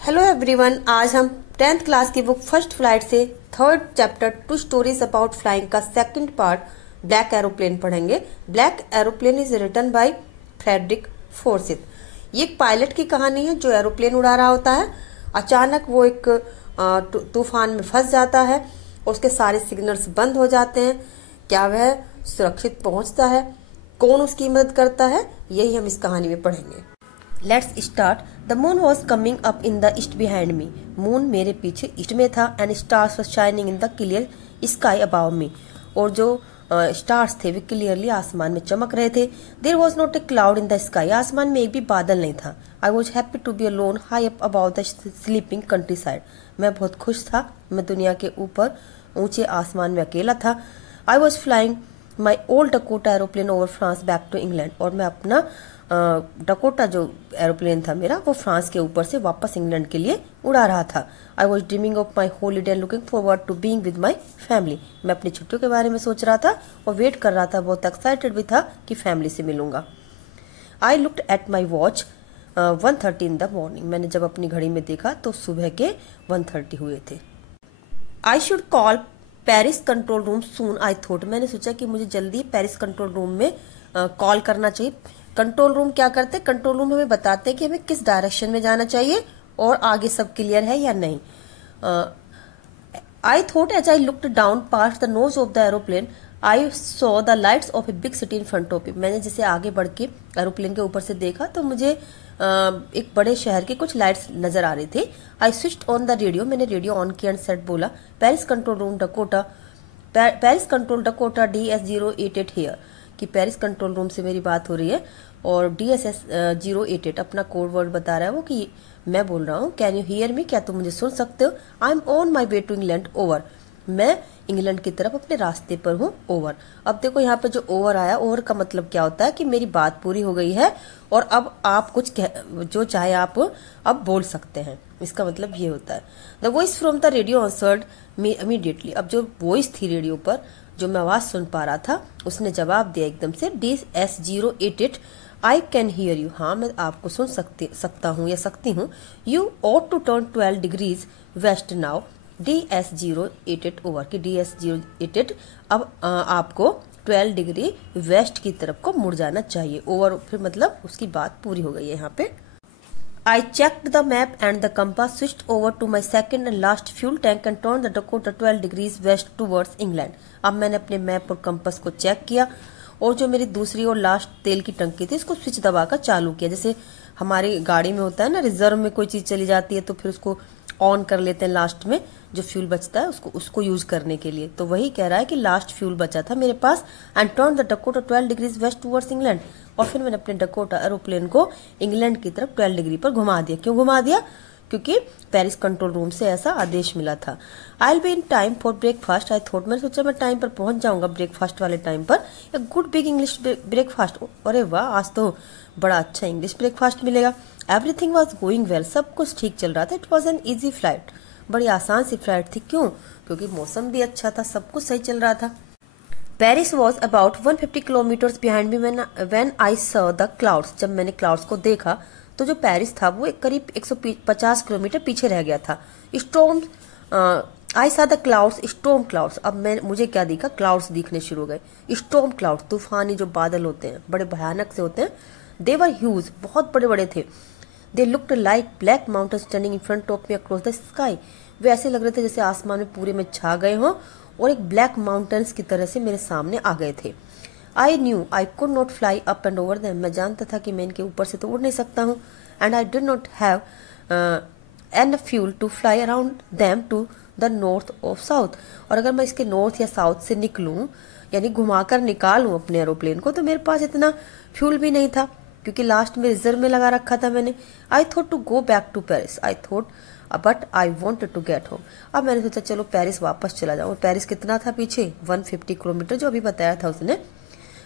Hello everyone, आज हम 10th class की बुक फर्स्ट फ्लाइट से third chapter two stories about flying का सेकंड पार्ट ब्लैक एरोप्लेन पढ़ेंगे। Black aeroplane is written by Frederick Forsyth. ये एक पायलट की कहानी है जो एरोप्लेन उड़ा रहा होता है। अचानक वो एक तूफान में फंस जाता है और उसके सारे सिग्नल्स बंद हो जाते हैं। क्या वह सुरक्षित पहुंचता है? कौन उसकी मदद करता है? यही हम इस कहानी में पढ़ेंगे। Let's start. The moon was coming up in the east behind me. Moon मेरे पीछे ईस्ट में था and stars were shining in the clear sky above me. और जो स्टार्स थे वे क्लियरली आसमान में चमक रहे थे। There was not a cloud in the sky. आसमान में एक भी बादल नहीं था। I was happy to be alone high up about the sleeping countryside. मैं बहुत खुश था। मैं दुनिया के ऊपर ऊंचे आसमान में अकेला था। I was flying my old Dakota aeroplane over France back to England. और मैं अपना डकोटा जो एरोप्लेन था मेरा वो फ्रांस के ऊपर से वापस इंग्लैंड के लिए उड़ा रहा था। I was dreaming of my holiday and looking forward to being with my family. मैं अपनी छुट्टियों के बारे में सोच रहा था और वेट कर रहा था, बहुत एक्साइटेड भी था कि फैमिली से मिलूंगा। I looked at my watch 1:30 in the morning. मैंने जब अपनी घड़ी में देखा तो सुबह के 1:30 हुए थे। I should call Paris control room soon I thought. मैंने सोचा कि मुझे जल्दी पेरिस कंट्रोल रूम में कॉल करना चाहिए। कंट्रोल रूम क्या करते हैं? कंट्रोल रूम हमें बताते हैं कि हमें किस डायरेक्शन में जाना चाहिए और आगे सब क्लियर है या नहीं। I thought as I looked down past the nose of the aeroplane I saw the lights of a big city in front of it. मैंने जैसे आगे बढ़ के एरोप्लेन के ऊपर से देखा तो मुझे एक बड़े शहर की कुछ लाइट्स नजर आ रही थी। I switched on the radio. मैंने रेडियो ऑन किया एंड सेट बोला Paris control room Dakota, Paris control Dakota DS088 here. कि पेरिस कंट्रोल रूम से मेरी बात हो रही है और DSS 088 अपना कोड वर्ड बता रहा है वो कि मैं बोल रहा हूँ। Can you hear me? क्या तुम मुझे सुन सकते हो? I am on my way to England over. मैं इंग्लैंड की तरफ अपने रास्ते पर हूँ। ओवर। अब देखो यहाँ पे जो ओवर आया, ओवर का मतलब क्या होता है कि मेरी बात पूरी हो गई है और अब आप कुछ जो चाहे आप अब बोल सकते हैं। इसका मतलब ये होता है। The voice from the radio answered me immediately. अब जो वॉइस थी रेडियो पर, जो मैं आवाज सुन पा रहा था, उसने जवाब दिया एकदम से DS088 I can hear you. हाँ, मैं आपको सुन सकता हूँ या सकती हूँ। You ought to turn 12 degrees west now DS088 over. कि DS088 अब आपको 12 डिग्री वेस्ट की तरफ को मुड़ जाना चाहिए। ओवर फिर मतलब उसकी बात पूरी हो गई है यहाँ पे। I checked the map and the compass, switched over to my second and last fuel tank and turned the Dakota 12 degrees west towards England. अब मैंने अपने मैप और कंपास को चेक किया और जो मेरी दूसरी और लास्ट तेल की टंकी थी इसको स्विच दबाकर चालू किया। जैसे हमारी गाड़ी में होता है ना, रिजर्व में कोई चीज चली जाती है तो फिर उसको ऑन कर लेते हैं लास्ट में, जो फ्यूल बचता है उसको यूज करने के लिए। तो वही कह रहा है कि लास्ट फ्यूल बचा था मेरे पास। And turn the Dakota 12 degrees west towards England. और फिर मैंने अपने डकोटा एरोप्लेन को इंग्लैंड की तरफ 12 डिग्री पर घुमा दिया। क्यों घुमा दिया? क्योंकि पेरिस कंट्रोल रूम से ऐसा आदेश मिला था। I will be in time for breakfast I thought. मैंने सोचा मैं टाइम पर पहुंच जाऊंगा ब्रेकफास्ट वाले टाइम पर। A good big English breakfast. अरे वाह, आज तो बड़ा अच्छा इंग्लिश ब्रेकफास्ट मिलेगा। Everything was going well. सब कुछ ठीक चल रहा था। It was an easy flight. बड़ी आसान सी फ्लाइट थी। क्यों? क्योंकि मौसम भी अच्छा था, सब कुछ सही चल रहा था। Paris was about 150 kilometres behind me when I saw the clouds. जब मैंने क्लाउड्स को देखा तो जो पेरिस था वो करीब 150 किलोमीटर पीछे रह गया था। Storm I saw the clouds, storm clouds. अब मुझे क्या दिखा? क्लाउड्स दिखने शुरू हो गए। स्टॉर्म क्लाउड, तूफानी जो बादल होते हैं, बड़े भयानक से होते हैं। दे वर ह्यूज, बहुत बड़े बड़े थे। They looked like black mountains standing in front of me across the sky. वे ऐसे लग रहे थे जैसे आसमान में पूरे में छा गए हों और एक ब्लैक माउंटेन्स की तरह से मेरे सामने आ गए थे। I knew I could not fly up and over them. मैं जानता था कि मैं इनके ऊपर से तो उड़ नहीं सकता हूँ। And I did not have an fuel to fly around them to the north of south. और अगर मैं इसके नॉर्थ या साउथ से निकलूं, यानी घुमाकर निकालूं अपने एरोप्लेन को, तो मेरे पास इतना फ्यूल भी नहीं था क्योंकि लास्ट में रिजर्व में लगा रखा था मैंने। I thought to go back to Paris I thought but I wanted to get home. अब मैंने सोचा चलो पेरिस वापस चला जाऊं। पेरिस कितना था पीछे? 150 किलोमीटर जो अभी बताया था उसने।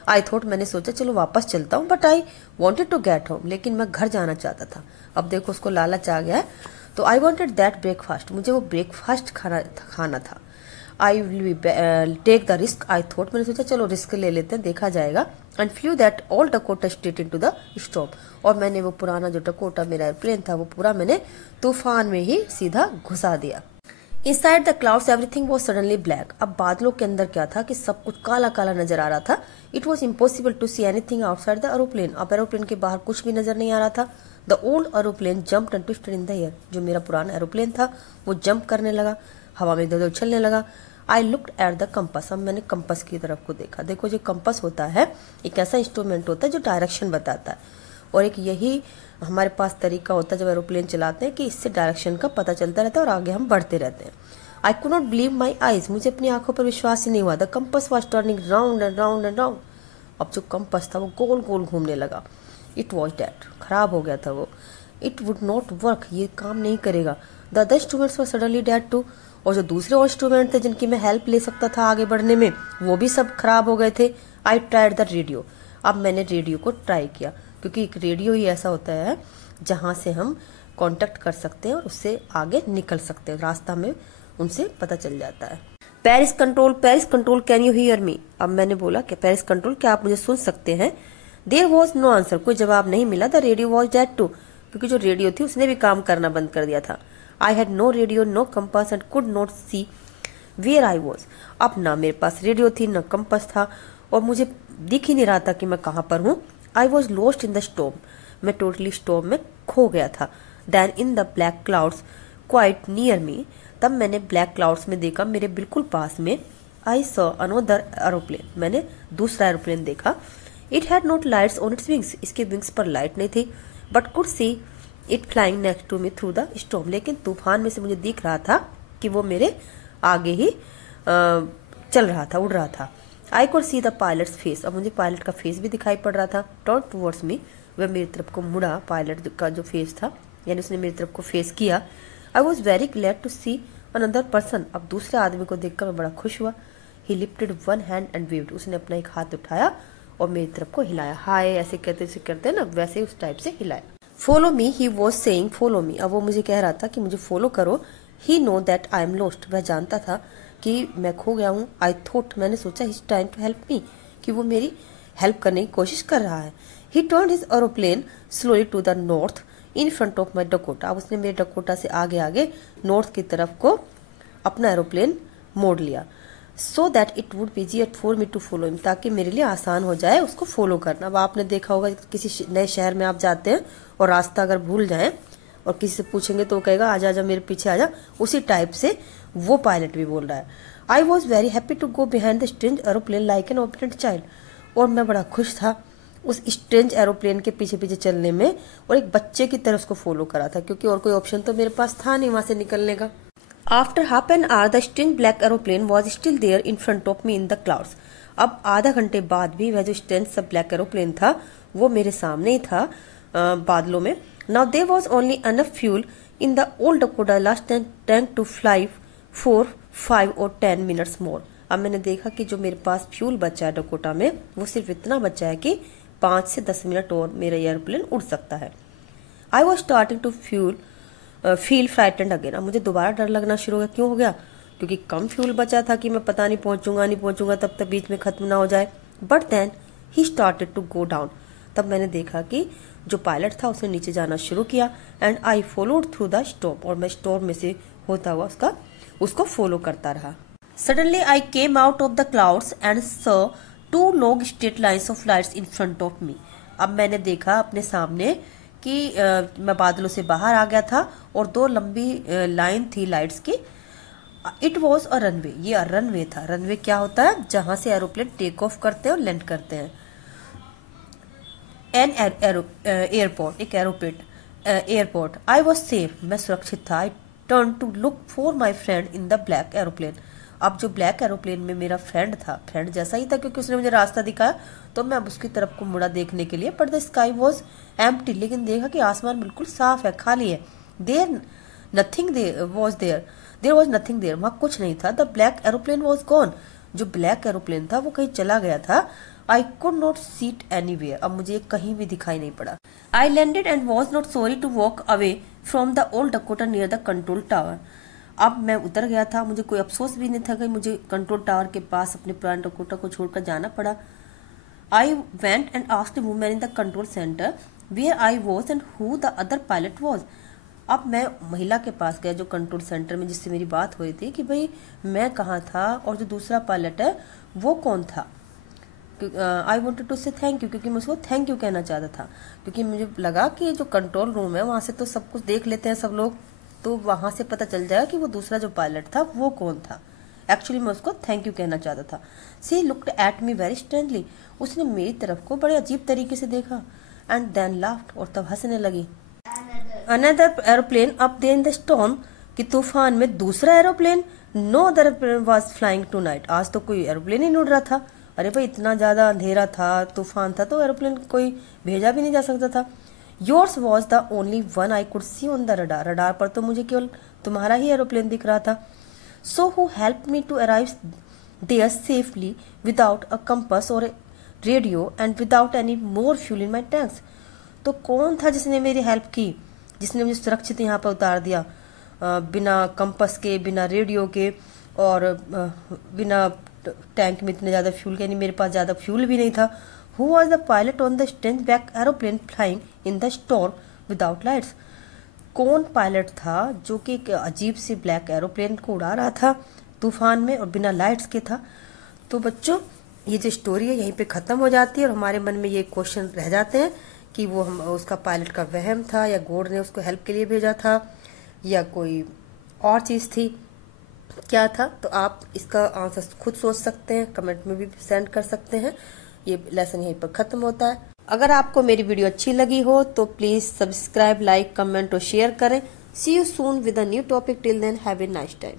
आई थॉट, मैंने सोचा चलो वापस चलता हूँ, but I wanted to get home. लेकिन मैं घर जाना चाहता था। अब देखो उसको लालच आ गया है। तो आई वॉन्टेड दैट ब्रेकफास्ट। मुझे वो ब्रेकफास्ट खाना था। I will take the risk I thought. मैंने सोचा चलो रिस्क ले लेते हैं, देखा जाएगा। And flew that all Dakota straight into the storm. और मैंने वो पुराना जो डकोटा मेरा एयरप्लेन था वो पूरा मैंने तूफान में ही सीधा घुसा दिया। Inside the clouds everything was suddenly black. अब बादलों के अंदर क्या था कि सब कुछ काला काला नजर आ रहा था। It was impossible to see anything outside the aeroplane. अब एरोप्लेन के बाहर कुछ भी नजर नहीं आ रहा था। The old aeroplane jumped and twisted in the air. जो मेरा पुराना एरोप्लेन था वो जंप करने लगा, हवा में इधर उछलने लगा। I looked at the compass. अब मैंने कंपस की तरफ को देखा। देखो जो कंपस होता है एक ऐसा इंस्ट्रूमेंट होता है जो डायरेक्शन बताता है, और एक यही हमारे पास तरीका होता है जब एरोप्लेन चलाते हैं कि इससे डायरेक्शन का पता चलता रहता है और आगे हम बढ़ते रहते हैं। I could not believe my eyes. मुझे अपनी आंखों पर विश्वास ही नहीं हुआ। The compass was turning round and round and round. अब जो कंपस था वो गोल गोल घूमने लगा। It was dead. खराब हो गया था वो। It would not work. ये काम नहीं करेगा। The other instruments were suddenly dead too. और जो दूसरे इंस्ट्रूमेंट थे जिनकी मैं हेल्प ले सकता था आगे बढ़ने में, वो भी सब खराब हो गए थे। I tried the radio. अब मैंने रेडियो को ट्राई किया, क्योंकि एक रेडियो ही ऐसा होता है जहां से हम कांटेक्ट कर सकते हैं और उससे आगे निकल सकते हैं। रास्ता में उनसे पता चल जाता है। Paris control can you hear मी। अब मैंने बोला कि पेरिस कंट्रोल क्या आप मुझे सुन सकते हैं। There was no answer. कोई जवाब नहीं मिला। The radio was dead too. क्योंकि जो रेडियो थी उसने भी काम करना बंद कर दिया था। I had no radio, no compass and could not see where I was. अब ना मेरे पास रेडियो थी, न कंपास था, और मुझे दिख ही नहीं रहा था कि मैं कहाँ पर हूँ। I was lost in the storm. मैं टोटली स्टॉर्म में खो गया था। Then in the black clouds quite near me. तब मैंने ब्लैक क्लाउड्स में देखा मेरे बिल्कुल पास में। I saw another aeroplane. मैंने दूसरा एरोप्लेन देखा। It had not lights on its wings. इसके विंग्स पर लाइट नहीं थी, but could see it flying next to me through the storm. लेकिन तूफान में से मुझे दिख रहा था कि वो मेरे आगे ही चल रहा था, उड़ रहा था। I could see the pilots face. अब मुझे पायलट का फेस भी दिखाई पड़ रहा था। Turn towards me. वह मेरी तरफ को मुड़ा। पायलट का जो फेस था, यानी उसने मेरी तरफ को फेस किया। I was very glad to see another person. अब दूसरे आदमी को देखकर मैं बड़ा खुश हुआ। He lifted one hand and waved. उसने अपना एक हाथ उठाया और मेरी तरफ को हिलाया। हाय ऐसे करते हैं ना, वैसे उस टाइप से हिलाया। Follow me, he was saying follow me. अब वो मुझे कह रहा था कि मुझे फॉलो करो। He know that I am lost. वह जानता था कि मैं खो गया हूँ। आई थॉट, मैंने सोचा, his time to help me, कि वो मेरी हेल्प करने की कोशिश कर रहा है। He turn his aeroplane slowly to the north in front of my Dakota. अब उसने मेरे डकोटा से आगे आगे नॉर्थ की तरफ को अपना एरोप्लेन मोड़ लिया। So that it would be easier for me to follow him. ताकि मेरे लिए आसान हो जाए उसको फॉलो करना। अब आपने देखा होगा किसी नए शहर में आप जाते हैं और रास्ता अगर भूल जाएं और किसी से पूछेंगे तो वो कहेगा आजा आजा मेरे पीछे आजा। उसी टाइप से वो पायलट भी बोल रहा है। I was very happy to go behind the strange aeroplane like an obedient child. और मैं बड़ा खुश था उस स्ट्रेंज एरोप्लेन के पीछे पीछे चलने में, और एक बच्चे की तरह उसको फॉलो करा था, क्योंकि और कोई ऑप्शन तो मेरे पास था नहीं वहां से निकलने का। After half an hour the strange black aeroplane was still there in front of me in the clouds. अब आधा घंटे बाद भी वह जो स्ट्रेंज सा ब्लैक एरोप्लेन था वो मेरे सामने ही था बादलों में। Now there was only enough fuel in the old Dakota last tank to fly for 5 और 10 मिनट्स मोर। अब मैंने देखा कि जो मेरे पास फ्यूल बचा है डकोटा में वो सिर्फ इतना बचा है कि 5 से 10 मिनट और मेरा एयरप्लेन उड़ सकता है। I was starting to feel frightened again. अब मुझे दोबारा डर लगना शुरू हो गया। क्यों हो गया? क्योंकि कम फ्यूल बचा था कि मैं पता नहीं पहुंचूंगा तब तक बीच में खत्म ना हो जाए। But then he started to go down. तब मैंने देखा कि जो पायलट था उसने नीचे जाना शुरू किया। And I followed through the storm. और मैं स्टॉर्म में से होता हुआ उसको फॉलो करता रहा। Suddenly I came out of the clouds and saw 2 long straight lines of lights in front of मी। अब मैंने देखा अपने सामने कि मैं बादलों से बाहर आ गया था और 2 लंबी लाइन थी लाइट्स की। It was a runway. ये रनवे था। रनवे क्या होता है? जहां से एरोप्लेन टेक ऑफ करते हैं और लैंड करते हैं। एन एयरपोर्ट, एक एयरपोर्ट। I was safe. मैं सुरक्षित था। I turn to look for my friend in the black aeroplane. अब जो ब्लैक एरोप्लेन में मेरा फ्रेंड था, फ्रेंड जैसा ही था क्योंकि उसने मुझे रास्ता दिखाया, तो मैं अब उसकी तरफ को मुड़ा देखने के लिए। But the sky was empty. लेकिन देखा कि आसमान बिल्कुल साफ है, खाली है। There was nothing there. वहां कुछ नहीं था। The black aeroplane was gone. जो ब्लैक एरोप्लेन था वो कहीं चला गया था। I could not see it anywhere. अब मुझे कहीं भी दिखाई नहीं पड़ा। I landed and was not sorry to walk away from the old Dakota near the control tower. अब मैं उतर गया था। मुझे कोई अफसोस भी नहीं था कि मुझे कंट्रोल टावर के पास अपने पुराने डकोटा को छोड़कर जाना पड़ा। I went and asked a woman in the control center where I was and who the other pilot was. अब मैं महिला के पास गया जो कंट्रोल सेंटर में, जिससे मेरी बात हो रही थी कि भाई मैं कहाँ था और जो दूसरा पायलट है वो कौन था. आई वॉन्टेड टू से थैंक यू, क्योंकि मैं उसको थैंक यू कहना चाहता था, क्योंकि मुझे लगा कि जो कंट्रोल रूम है वहाँ से तो सब कुछ देख लेते हैं सब लोग, तो वहाँ से पता चल जाएगा कि वो दूसरा जो पायलट था वो कौन था. एक्चुअली मैं उसको थैंक यू कहना चाहता था. She looked at me very strangely, उसने मेरी तरफ को बड़े अजीब तरीके से देखा. एंड देन लाफ्ड, और तब हंसने लगी. Another aeroplane up there in the storm, कि तूफान में दूसरा aeroplane. No other aeroplane was flying tonight, आज तो कोई एरोप्लेन ही नहीं उड़ रहा था. अरे भाई इतना ज्यादा अंधेरा था, तूफान था, तो एरोप्लेन कोई भेजा भी नहीं जा सकता था. Yours was the only one I could see on the radar, radar पर तो मुझे केवल तुम्हारा ही एरोप्लेन दिख रहा था. So who help me to arrive there safely without a compass or radio and without any more fuel in my tanks. तो कौन था जिसने मेरी हेल्प की, जिसने मुझे सुरक्षित यहाँ पर उतार दिया, बिना कंपास के, बिना रेडियो के, और बिना टैंक में इतने ज्यादा फ्यूल के, यानी मेरे पास ज्यादा फ्यूल भी नहीं था. Who was the pilot on the strange back aeroplane flying in the storm without lights. कौन पायलट था जो कि एक अजीब सी ब्लैक एरोप्लेन को उड़ा रहा था तूफान में और बिना लाइट्स के था. तो बच्चों ये जो स्टोरी है यहीं पे खत्म हो जाती है और हमारे मन में ये क्वेश्चन रह जाते हैं कि वो हम उसका पायलट का वहम था, या गॉड ने उसको हेल्प के लिए भेजा था, या कोई और चीज थी, क्या था. तो आप इसका आंसर खुद सोच सकते हैं, कमेंट में भी सेंड कर सकते हैं. ये लेसन यहीं पर खत्म होता है. अगर आपको मेरी वीडियो अच्छी लगी हो तो प्लीज सब्सक्राइब, लाइक, कमेंट और शेयर करें. See you soon with a new topic. Till then have a nice time.